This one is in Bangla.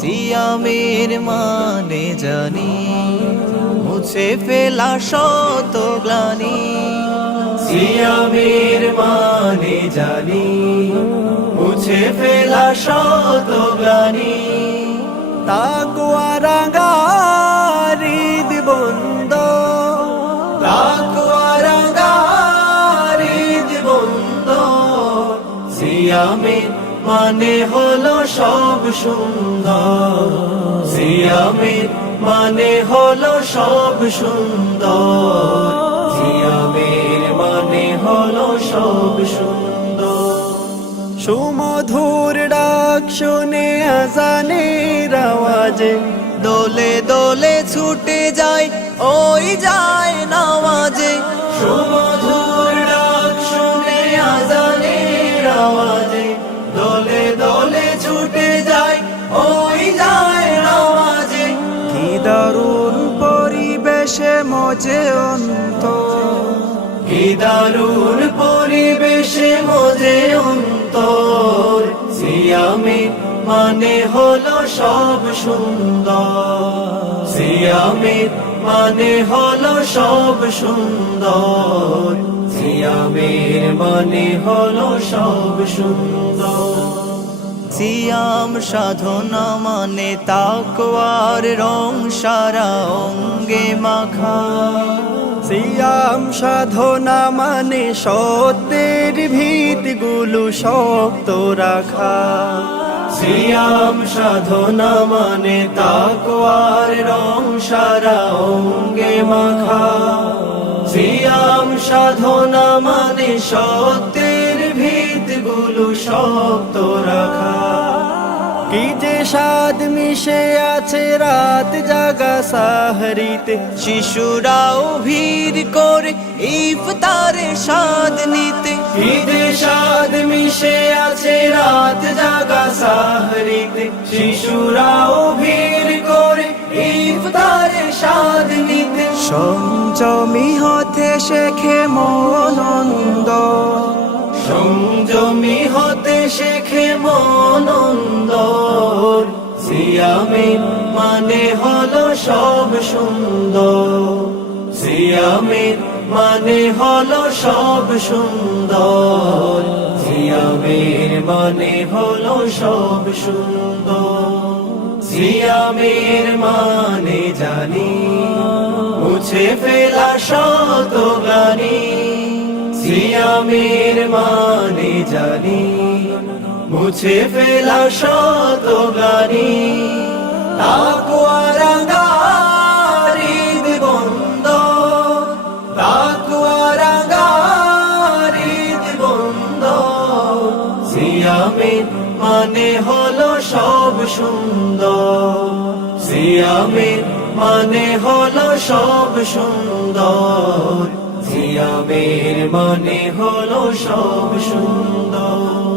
সিয়ামের মানে জানি, মুছে ফেলা শত গ্লানি। সিয়ামের মানে জানি, মুছে ফেলা শত গ্লানি। তাকওয়া রাঙা হৃদ বন্ধ, তাকওয়া রাঙা হৃদ বন্ধ। সিয়ামের মানে হলো সব সুন্দর, সিয়ামের মানে হলো সব সুন্দর, সিয়ামের মানে হলো সব সুন্দর। সুমধুর ডাক শুনে আজানের আওয়াজে দোলে দোলে ছুটে যায় ওই যায় নামাজে। সুমধুর ডাক শুনে আজানের আওয়াজে দোলে দোলে ছুটে যায় ওই যায় নামাজে। কি দারুণ পরিবেশে মজে অন্তর, কি দারুণ পরিবেশে মজে অন্তর। সিয়ামের মানে হলো সব সুন্দর, সিয়ামের মানে হলো সব সুন্দর, সিয়ামের মানে হলো সব সুন্দর। সিয়াম সাধনা মানে তাকওয়ার রং সারা অঙ্গে মাখা। সিয়াম সাধনা মানে সত্যের ভিতগুলো শক্ত রাখা। সিয়াম সাধনা মানে তাকওয়ার রং সারা অঙ্গে মাখা। সিয়াম সাধনা মানে সত্যের ভিতগুলো শক্ত রাখা। কি যে স্বাদ মিশে আছে রাত জাগা সাহরিতে, শিশুরাও ভিড় করে ইফতারে স্বাদ নিতে। কি যে স্বাদ মিশে আছে রাত জাগা সাহরিতে, শিশুরাও ভিড় করে ইফতারে স্বাদ নিতে। সংযমী হতে শেখে মনন্দ, সংযমী হতে শেখে মনন্দর। সিয়ামের মানে হলো সব সুন্দর, সিয়ামের মানে হলো সব সুন্দর, সিয়ামের মানে হলো সব সুন্দর। সিয়ামের মানে জানি, মুছে ফেলা শত গ্লানি। সিয়ামের মানে জানি, মুছে ফেলা শত গ্লানি। তাকওয়া রাঙা হৃদ বন্ধ, তাকওয়া রাঙা হৃদ বন্ধ। সিয়ামের মানে হলো সব সুন্দর, সিয়ামের মানে হলো সব সুন্দর, সিয়ামের মানে হলো সব সুন্দর।